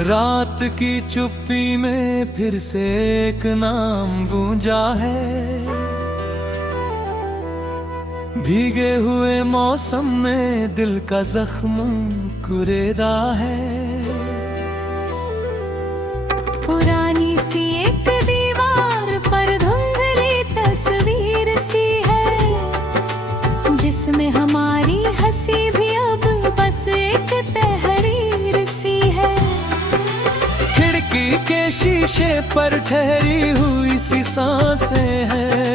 रात की चुप्पी में फिर से एक नाम गूंजा है। भीगे हुए मौसम में दिल का जख्म कुरेदा है। पुरानी सी एक दीवार पर धुंधली तस्वीर सी है, जिसमें हमारी हंसी भी अब बस एक तहरीर सी है। खिड़की के शीशे पर ठहरी हुई सी सांसें हैं,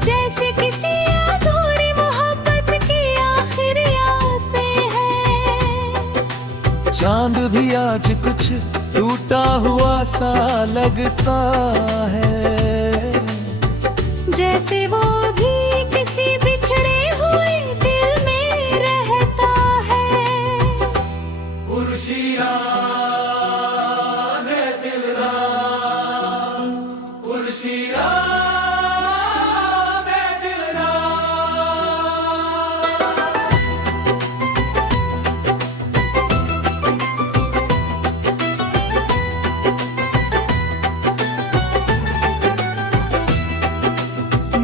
जैसे किसी अधूरी मोहब्बत की आखिरी आसें हैं। चांद भी आज कुछ टूटा हुआ सा लगता है, जैसे वो भी किसी बिछड़े हुए दिल में रहता है। उर्शिया ने दिलरा, उर्शिया ने दिलरा।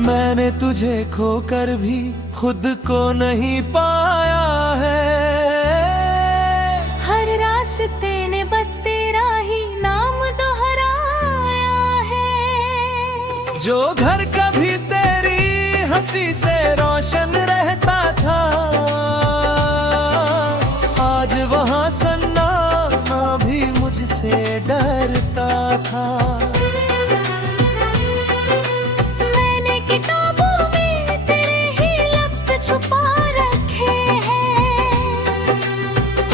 मैंने तुझे खोकर भी खुद को नहीं पाया है। हर रास्ते ने बस तेरा ही नाम दोहराया है। जो घर कभी तेरी हंसी से रोशन रहता था, आज वहाँ सन्नाटा भी मुझसे डरता था। मैंने किताबों में तेरे ही लफ्ज़ छुपा रखे हैं।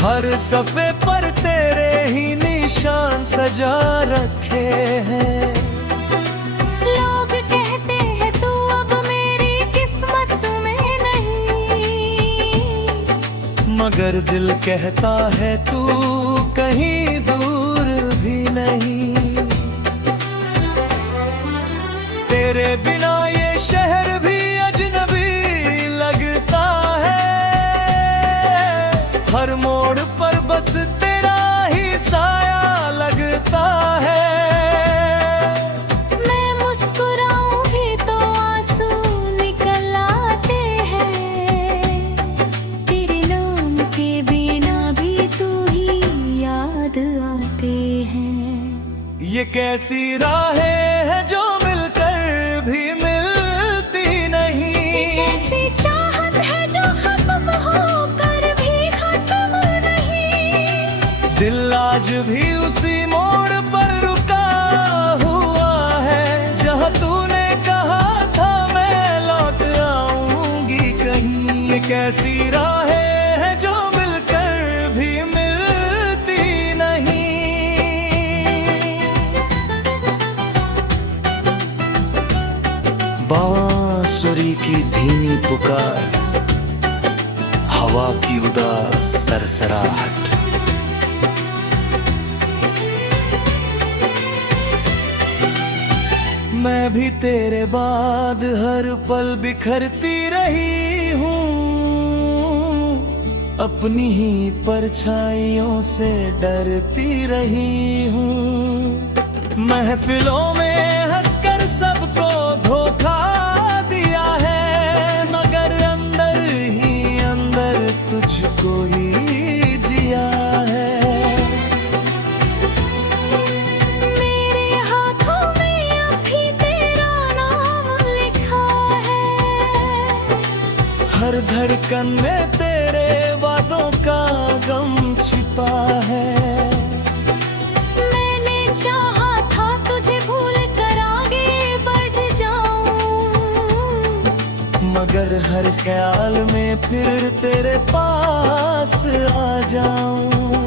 हर सफ़े पर तेरे ही निशान सजा रखे हैं। लोग कहते हैं तू अब मेरी किस्मत में नहीं, मगर दिल कहता है तू कहीं दूर भी नहीं। तेरे बिना ये शहर भी अजनबी लगता है। हर मोड़ पर बस तेरा ही साया लगता है। मैं मुस्कुराऊं भी तो आंसू निकल आते हैं। तेरे नाम के बिना भी तू ही याद आते हैं। ये कैसी राहें हैं जो मिलकर भी मिलती नहीं। ऐसी चाहत है जो खत्म होकर भी खत्म नहीं। दिल आज भी उसी मोड़ पर रुका हुआ है, जहाँ तूने कहा था मैं लौट आऊंगी कहीं। ये कैसी राहें हैं जो मिलकर भी मिलती नहीं। बांसुरी की धीमी पुकार, हवा की उदास सरसराहट, मैं भी तेरे बाद हर पल बिखरती रही हूँ। अपनी ही परछाइयों से डरती रही हूँ। महफिलों में हंसकर सबको धोखा दिया है, मगर अंदर ही अंदर तुझको ही जिया है। मेरे हाथों में अभी तेरा नाम लिखा है। हर धड़कन में तेरे वादों का गम छिपा है। मैंने चाहा था तुझे भूल कर आगे बढ़ जाऊं, मगर हर ख्याल में फिर तेरे पास आ जाऊं।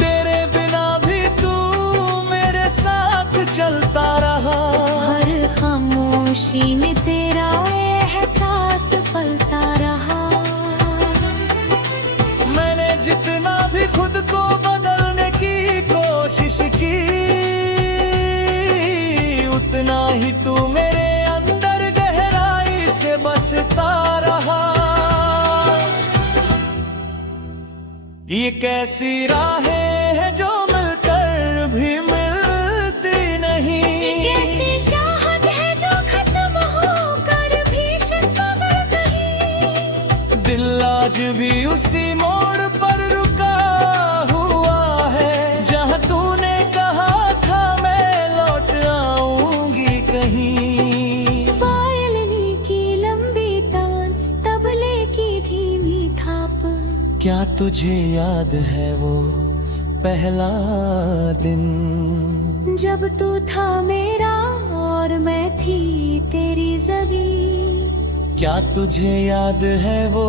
तेरे बिना भी तू मेरे साथ चलता रहा। हर खामोशी में तेरा एहसास पलता रहा। मैंने जितना भी खुद को बदलने की कोशिश की, उतना ही तू मेरे अंदर गहराई से बसता रहा। ये कैसी राहें हैं जो मिलकर भी मिलती नहीं। ये कैसी चाहत है जो खत्म होकर भी शब गई। दिल आज भी उसी मोड़ पर रुका हुआ है जहाँ तूने कहा था मैं लौट आऊंगी कहीं। पायलनी की लंबी तान, तबले की धीमी थाप। क्या तुझे याद है वो पहला दिन जब तू था मेरा और मैं थी तेरी ज़मीं। क्या तुझे याद है वो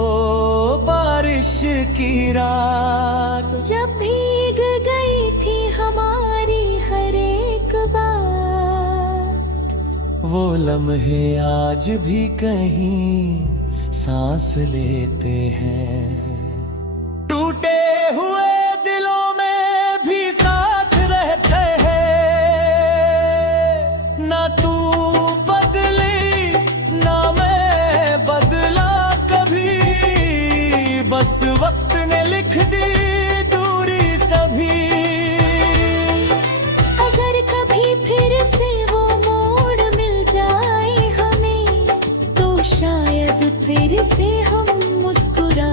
बारिश की रात जब भीग गई थी हमारी हर एक बात। वो लम्हे आज भी कहीं सांस लेते हैं। टूटे हुए दिलों में भी साथ रहते हैं। ना तू बदली ना मैं बदला कभी, बस वक्त ने लिख दी दूरी सभी। अगर कभी फिर से वो मोड़ मिल जाए हमें, तो शायद फिर से हम मुस्कुरा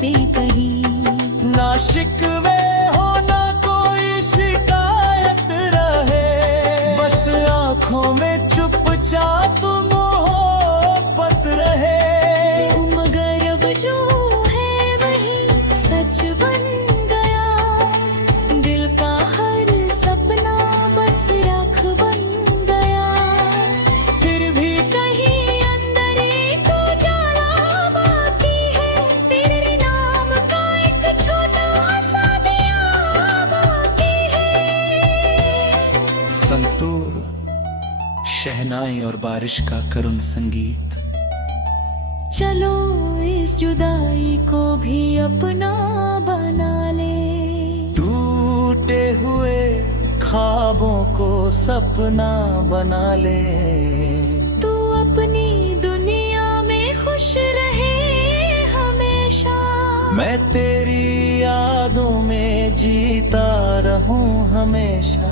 दे कहीं। ना शिकवे हो ना कोई शिकायत रहे, बस आंखों में चुपचाप मोहब्बत रहे। मगर अब जो है वही सच बन गया। दिल का हर सपना बस राख बन गया। फिर भी कहीं अंदर एक उजाला बाकी है। तेरे नाम का एक छोटा सा दिया बाकी है। संतूर, शहनाई और बारिश का करुण संगीत। चलो इस जुदाई को भी अपना बना ले। टूटे हुए ख्वाबों को सपना बना ले। तू अपनी दुनिया में खुश रहे हमेशा। मैं तेरी यादों में जीता रहूं हमेशा।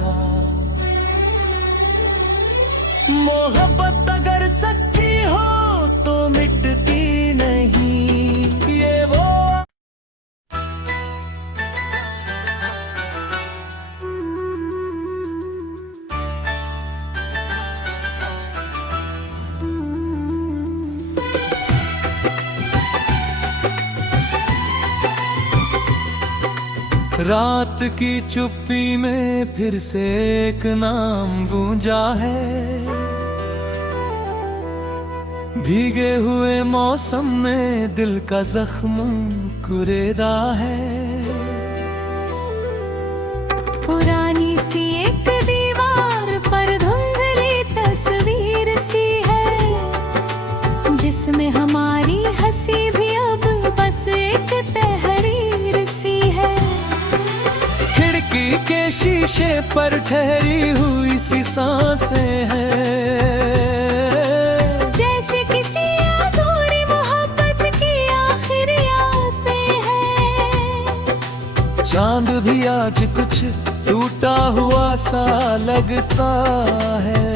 मोहब्बत अगर सच्ची हो तो मिटती नहीं। ये वो रात की चुप्पी में फिर से एक नाम गूंजा है। भीगे हुए मौसम में दिल का जख्म कुरेदा है। पुरानी सी एक दीवार पर धुंधली तस्वीर सी है, जिसमें हमारी हंसी भी अब बस एक तहरीर सी है। खिड़की के शीशे पर ठहरी हुई सी सांसें हैं, जैसे किसी अधूरी मोहब्बत की आखिरी आसें हैं। चांद भी आज कुछ टूटा हुआ सा लगता है,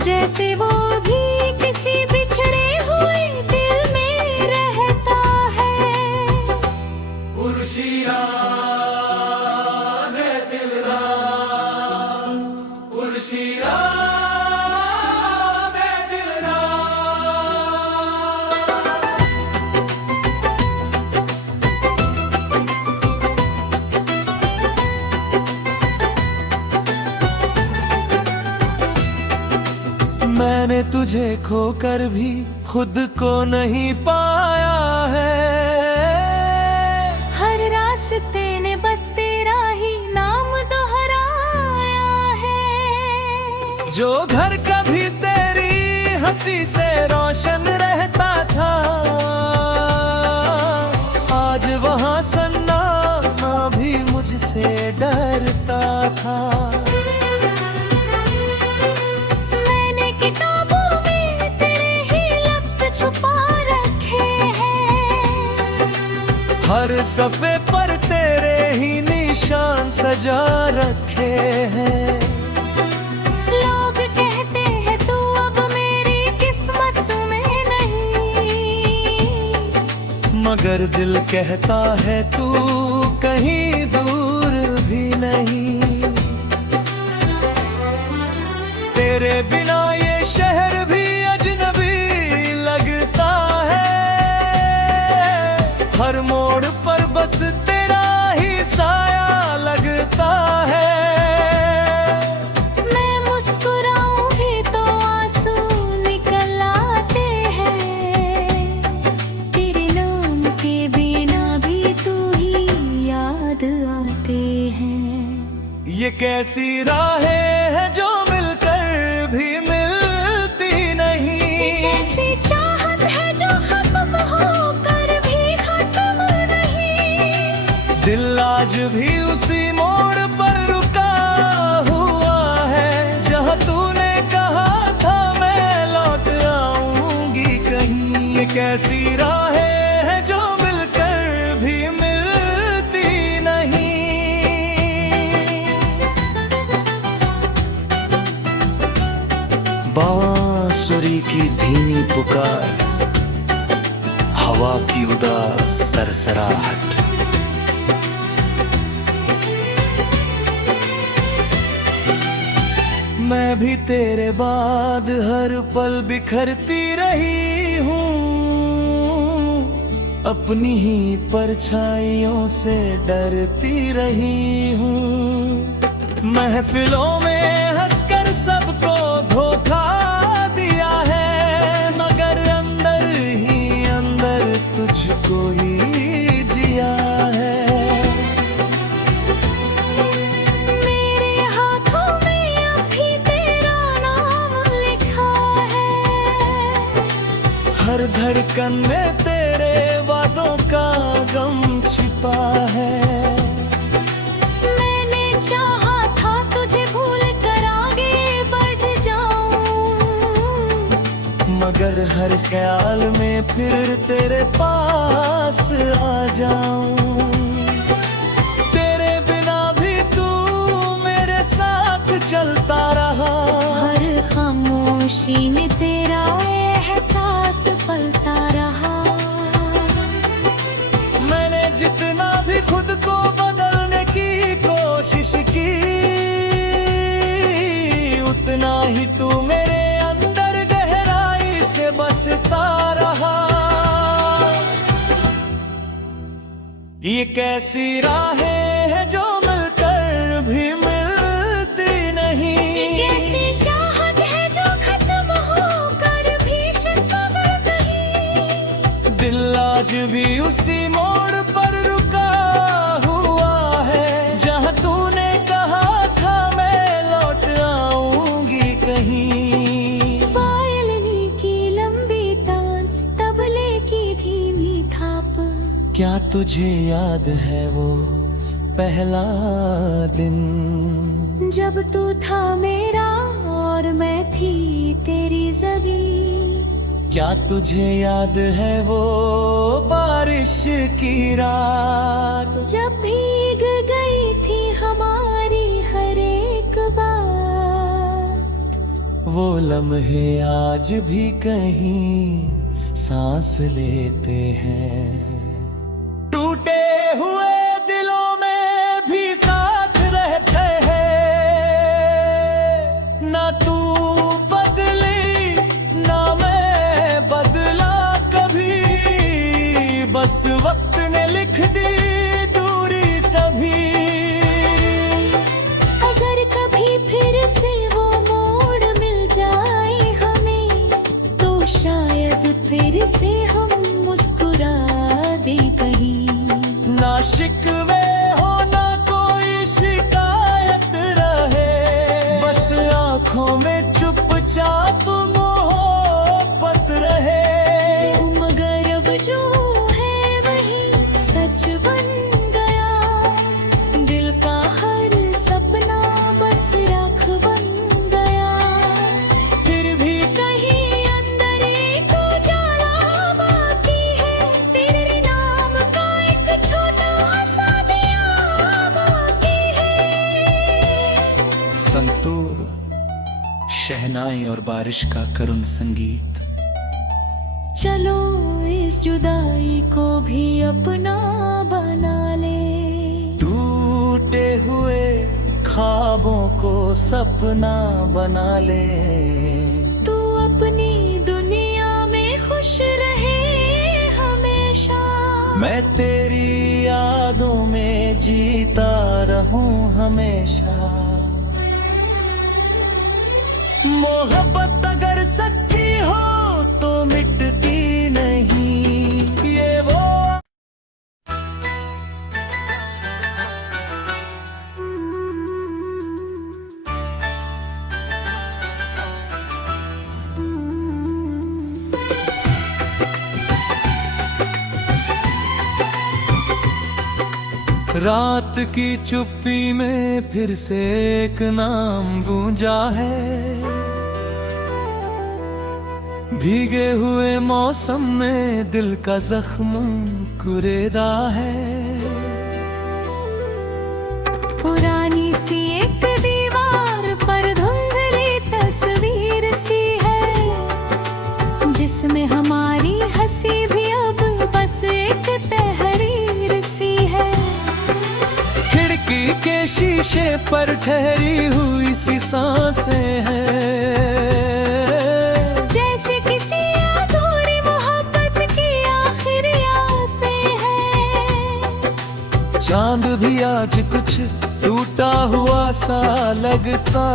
जैसे वो भी किसी बिछड़े हुए दिल में रहता है। उर्शिया ने दिलरा, उर्शिया ने दिलरा। मैंने तुझे खोकर भी खुद को नहीं पाया है। हर रास्ते ने बस तेरा ही नाम दोहराया है। जो घर कभी तेरी हंसी से रोशन रहता था, आज वहाँ सन्नाटा भी मुझसे डरता था। मैंने किताबों में तेरे ही लफ्ज़ छुपा रखे हैं। हर सफ़े पर तेरे ही निशान सजा रखे हैं। लोग कहते हैं तू अब मेरी किस्मत में नहीं, मगर दिल कहता है तू कहीं दूर भी नहीं। तेरे बिना ये शहर भी अजनबी लगता है, हर मोड़ पर बस तेरा ही साया लगता है। मैं मुस्कुराऊं भी तो आंसू निकल आते हैं, तेरे नाम के बिना भी तू ही याद आते हैं। ये कैसी राहें हैं जो मिलकर भी मिलती नहीं, ऐसी चाहत है जो खत्म होकर भी खत्म नहीं। दिल आज भी उसी मोड़ पर रुका हुआ है, जहाँ तूने कहा था मैं लौट आऊंगी कहीं। ये कैसी राहें हैं जो मिलकर भी मिलती नहीं। बांसुरी की धीमी पुकार, हवा की उदास सरसराहट, मैं भी तेरे बाद हर पल बिखरती रही हूँ, अपनी ही परछाइयों से डरती रही हूँ। महफिलों में हंसकर सबको धोखा दिया है, मगर अंदर ही अंदर तुझको ही जिया है। मेरे हाथों में अभी तेरा नाम लिखा है, हर धड़कन में तेरे वादों का गम छिपा है। मैंने चाहा था तुझे भूल कर आगे बढ़ जाऊं, मगर हर ख्याल में फिर तेरे पास आ जाऊं। तेरे बिना भी तू मेरे साथ चलता रहा, हर खामोशी में तेरा एहसास पलता रहा। मैंने जितना भी खुद को बदलने की कोशिश की, उतना ही तू मेरे अंदर गहराई से बसता रहा। ये कैसी राहें हैं जो मिलकर भी मिलती नहीं, कैसी चाहत है जो खत्म होकर भी खत्म नहीं। दिल आज भी उसी मोड़ पर रुका हुआ है, जहाँ तूने कहा था मैं लौट आऊंगी कहीं। पायलनी की लंबी तान, तबले की धीमी थाप, क्या तुझे याद है वो पहला दिन, जब तू था मेरा और मैं थी तेरी ज़बीं। क्या तुझे याद है वो बारिश की रात, जब भीग गई थी हमारी हर एक बात। वो लम्हे आज भी कहीं सांस लेते हैं। टूटे हुए दिलों में भी साथ रहते हैं, ना तू बदली ना मैं बदला कभी, बस वक्त ने लिख दी दूरी सभी। अगर कभी फिर से वो मोड़ मिल जाए हमें, तो शायद फिर से हम मुस्कुरा दे कहीं। ना शिकवे हो ना कोई शिकायत रहे, बस आंखों में चुपचाप मोहब्बत रहे। मगर अब जो है वही सच बन गया, दिल का हर सपना बस राख बन गया। फिर भी कहीं अंदर एक उजाला बाकी है, तेरे नाम का एक हवाएं और बारिश का करुण संगीत। चलो इस जुदाई को भी अपना बना ले, टूटे हुए ख्वाबों को सपना बना ले। तू अपनी दुनिया में खुश रहे हमेशा, मैं तेरी यादों में जीता रहूं हमेशा। मोहब्बत अगर सच्ची हो तो मिटती नहीं, ये वो रात की चुप्पी में फिर से एक नाम गूंजा है। भीगे हुए मौसम में दिल का जख्म कुरेदा है। पुरानी सी एक दीवार पर धुंधली तस्वीर सी है, जिसमें हमारी हंसी भी अब बस एक तहरीर सी है। खिड़की के शीशे पर ठहरी हुई सी सांसें हैं, जैसे किसी अधूरी मोहब्बत की आखिरी आसें हैं। चांद भी आज कुछ टूटा हुआ सा लगता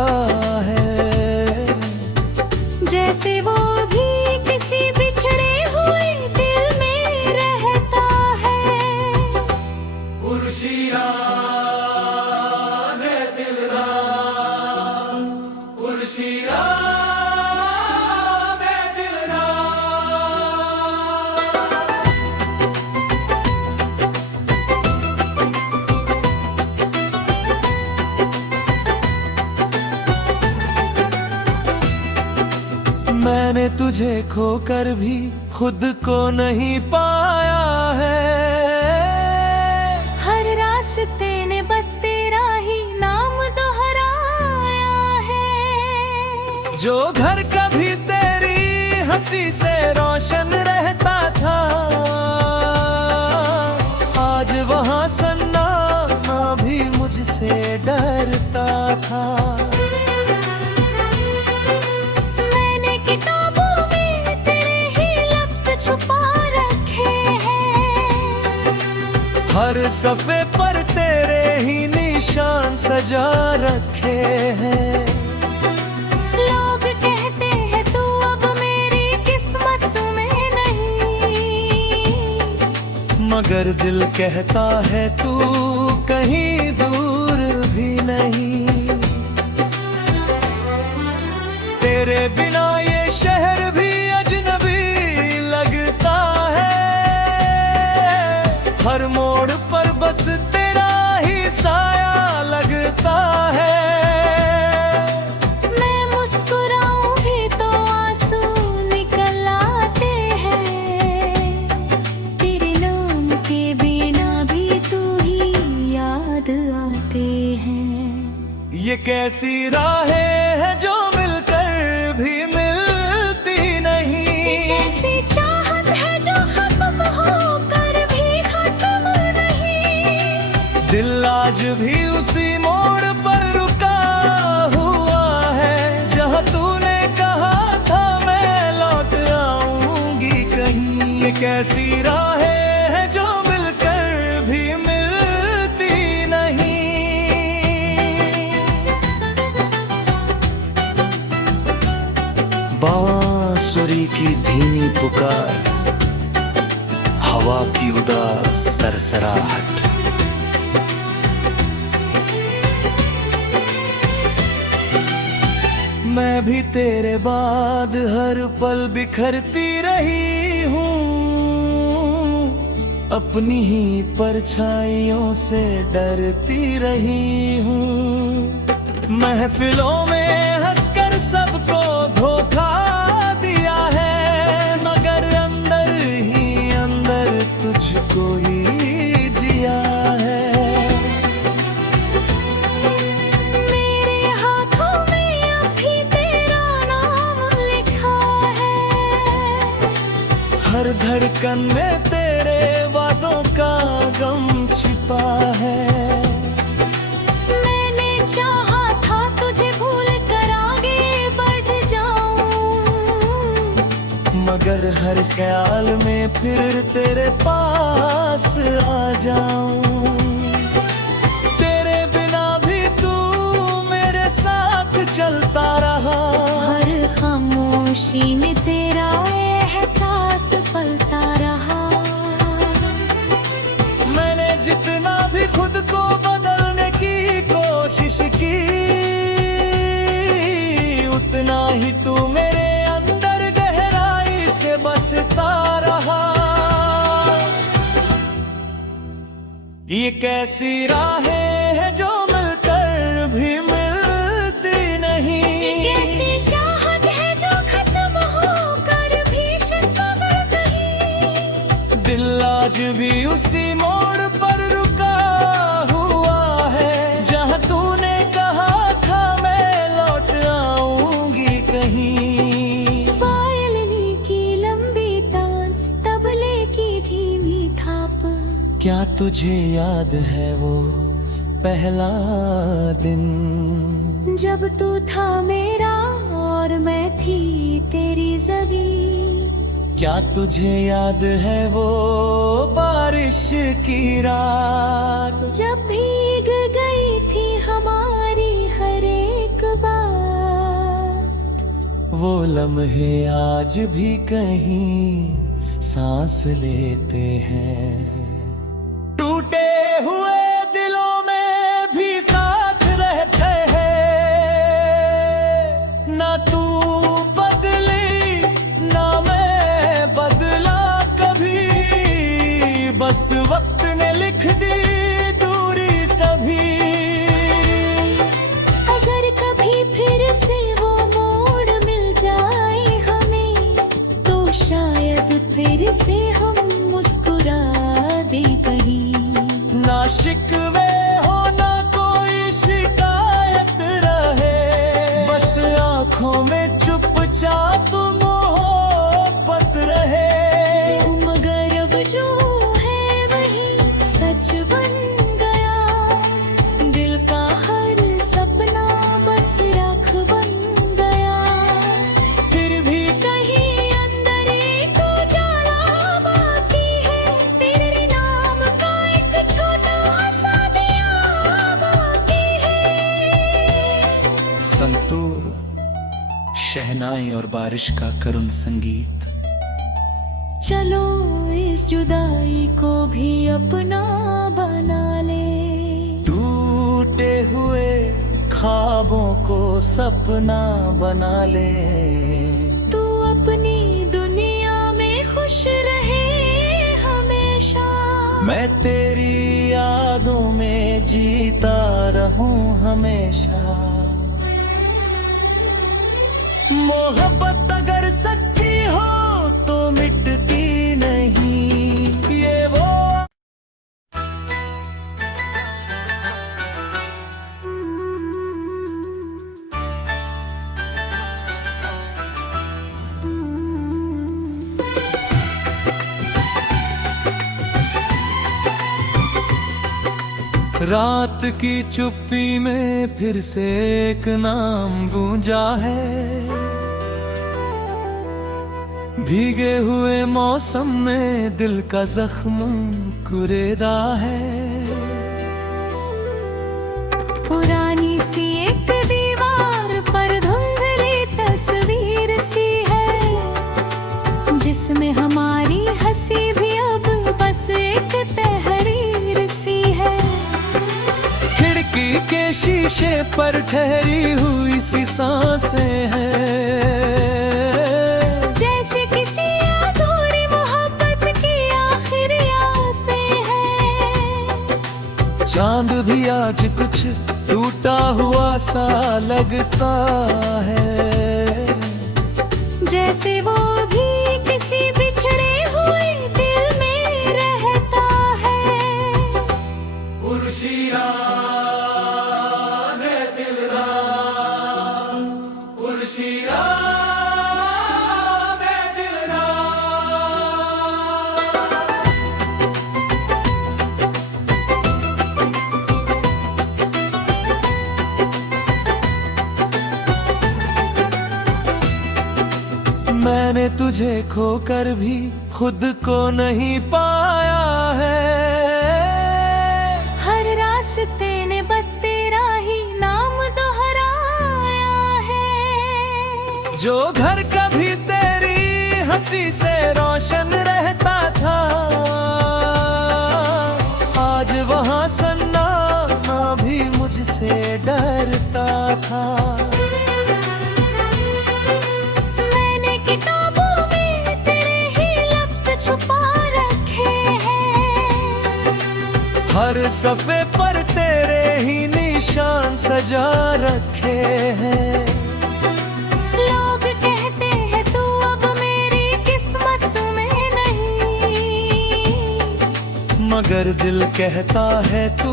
है, जैसे वो भी किसी बिछड़े हुए दिल में रहता है। उर्शिया ने दिलरा, उर्शिया ने दिलरा। मैंने तुझे खोकर भी खुद को नहीं पाया है। हर रास्ते ने बस तेरा ही नाम दोहराया है। जो घर कभी तेरी हंसी से रोशन रहता था, आज वहाँ सन्नाटा भी मुझसे डरता था। मैंने किताबों में तेरे ही लफ्ज़ छुपा रखे हैं, हर सफ़े पर तेरे ही निशान सजा रखे हैं। लोग कहते हैं तू अब मेरी किस्मत में नहीं, मगर दिल कहता है तू कहीं दूर भी नहीं। तेरे बिना ये शहर भी अजनबी लगता है, हर मोड़ पर बस तेरा ही साया लगता है। मैं मुस्कुराऊं भी तो आंसू निकल आते हैं, तेरे नाम के बिना भी तू ही याद आते हैं। ये कैसी राहें हैं जो मिलकर भी मिलती नहीं, ऐसी चाहत है जो खत्म होकर भी खत्म नहीं। दिल आज भी उसी मोड़ पर रुका हुआ है, जहाँ तूने कहा था मैं लौट आऊंगी कहीं। ये कैसी राहें हैं जो मिलकर भी मिलती नहीं। बांसुरी की धीमी पुकार, हवा की उदास सरसराहट, मैं भी तेरे बाद हर पल बिखरती रही हूँ, अपनी ही परछाइयों से डरती रही हूँ। महफिलों में हंसकर सबको धोखा दिया है, मगर अंदर ही अंदर तुझको ही जिया है। मेरे हाथों में अभी तेरा नाम मगर हर ख्याल में फिर तेरे पास आ जाऊं। तेरे बिना भी तू मेरे साथ चलता रहा, हर खामोशी में तेरा एहसास पलता रहा। मैंने जितना भी खुद को बदलने की कोशिश की, उतना ही तू मेरे अंदर गहराई से बसता रहा। ये कैसी राहें हैं जो मिलकर भी मिलती नहीं, ये कैसी चाहत है जो खत्म होकर भी शब गई। दिल आज भी उसी मोड़ पर रुका हुआ है, जहाँ तूने कहा था मैं लौट आऊंगी कहीं। वायलिन की लंबी तान, तबले की धीमी थाप, क्या तुझे याद है वो पहला दिन, जब तू था मेरा और मैं थी तेरी ज़मीं। क्या तुझे याद है वो बारिश की रात, जब भीग गई थी हमारी हर एक बात। वो लम्हे आज भी कहीं सांस लेते हैं। टूटे हुए दिलों में भी साथ रहते हैं, ना तू बदली ना मैं बदला कभी, बस वक्त ने लिख दी दूरी सभी। अगर कभी फिर से वो मोड़ मिल जाए हमें, तो शायद फिर से हम मुस्कुरा दे कहीं। ना शिकवे हो ना कोई शिकायत रहे, बस आंखों में चुपचाप मोहब्बत रहे। मगर अब जो है वही सच बन गया, दिल का हर सपना बस राख बन गया। फिर भी कहीं अंदर एक उजाला बाकी है, तेरे नाम का एक छोटा सा दिया बाकी है। संतूर, शहनाई और बारिश का करुण संगीत। चलो इस जुदाई को भी अपना बना ले, टूटे हुए ख्वाबों को सपना बना ले। तू अपनी दुनिया में खुश रहे हमेशा, मैं तेरी यादों में जीता रहूं हमेशा। मोहब्बत अगर सच्ची हो तो मिटती नहीं, ये वो रात की चुप्पी में फिर से एक नाम गूंजा है, भीगे हुए मौसम में दिल का जख्म कुरेदा है। पुरानी सी एक दीवार पर धुंधली तस्वीर सी है, जिसमें हमारी हंसी भी अब बस एक तहरीर सी है। खिड़की के शीशे पर ठहरी हुई सी सांसें हैं, जैसे किसी अधूरी मोहब्बत की आखिरी आसें हैं। चांद भी आज कुछ टूटा हुआ सा लगता है, जैसे वो भी किसी बिछड़े हुए दिल में रहता है। उर्शिया ने दिलरा, उर्शिया ने दिलरा। मैंने तुझे तुझे खोकर भी खुद को नहीं पाया है। हर रास्ते ने बस तेरा ही नाम दोहराया है। जो घर कभी तेरी हंसी से रोशन रहता था, आज वहाँ सन्नाटा भी मुझसे डरता था। मैंने किताबों में तेरे ही लफ्ज़ छुपा रखे हैं। हर सफ़े पर तेरे ही निशान सजा रखे हैं। लोग कहते हैं तू अब मेरी किस्मत में नहीं, मगर दिल कहता है तू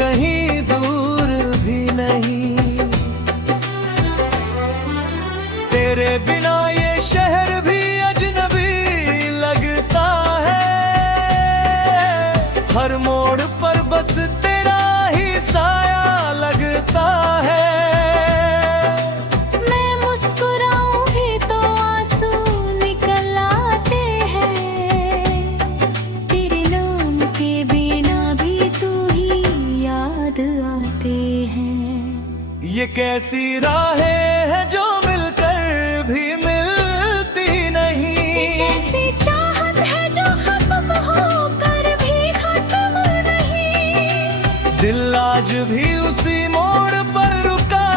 कहीं दूर भी नहीं। तेरे बिना ये शहर भी अजनबी लगता है। हर मोड़ पर बस तेरा ही साया लगता है। मैं मुस्कुराऊं भी तो आंसू निकल आते हैं। तेरे नाम के बिना भी तू ही याद आते हैं। ये कैसी राहें हैं जो मिलकर भी मिलती नहीं। ऐसी चाहत है जो खत्म होकर भी खत्म नहीं। दिल आज भी उसी मोड़ पर रुका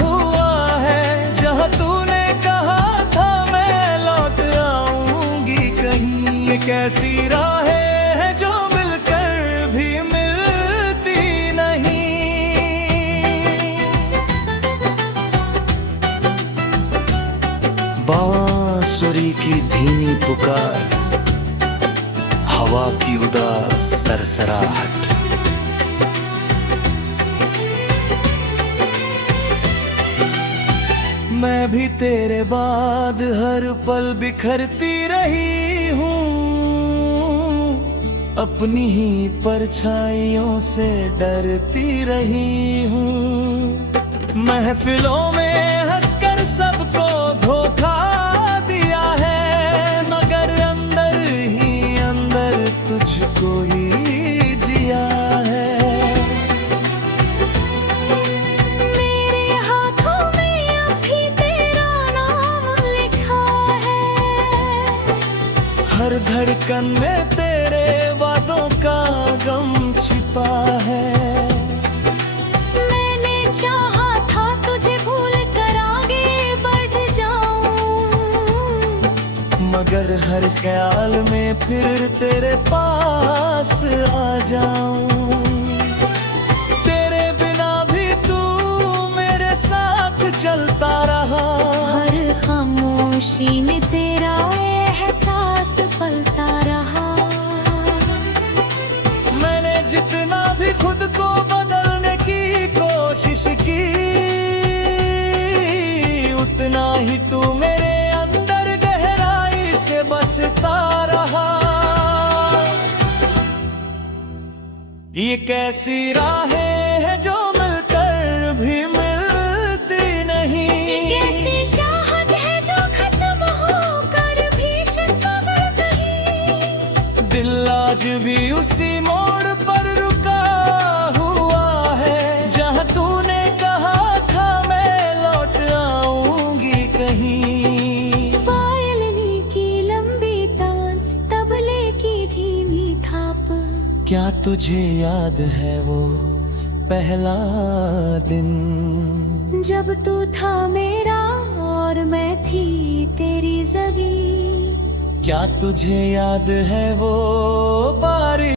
हुआ है, जहाँ तूने कहा था मैं लौट आऊंगी कहीं। ये कैसी राहें हैं जो मिलकर भी मिलती नहीं। बांसुरी की धीमी पुकार, हवा की उदास सरसराहट, मैं भी तेरे बाद हर पल बिखरती रही हूँ। अपनी ही परछाइयों से डरती रही हूँ। महफिलों में हंसकर सबको धोखा दिया है, मगर अंदर ही अंदर तुझको ही जिया है। मेरे हाथों में अभी तेरा नाम लिखा है। हर धड़कन में तेरे वादों का गम छिपा है। मैंने चाहा था तुझे भूल कर आगे बढ़ जाऊं, मगर हर ख्याल में फिर तेरे पास आ जाऊं। तेरे बिना भी तू मेरे साथ चलता रहा। हर खामोशी में तेरा एहसास पलता रहा। मैंने जितना भी खुद को बदलने की कोशिश की, उतना ही तू मेरे अंदर गहराई से बसता रहा। ये कैसी राहें हैं जो मिलकर भी मिलती नहीं। कैसी चाहत है जो खत्म होकर भी शत्म नहीं। दिल आज भी उसी मोड़ पर रुका हुआ है, जहाँ तूने कहा था मैं लौट आऊंगी कहीं। पायलनी की लंबी तान, तबले की धीमी थाप, क्या तुझे याद है वो पहला दिन, जब तू था मेरा और मैं थी तेरी ज़बीं। क्या तुझे याद है वो बारिश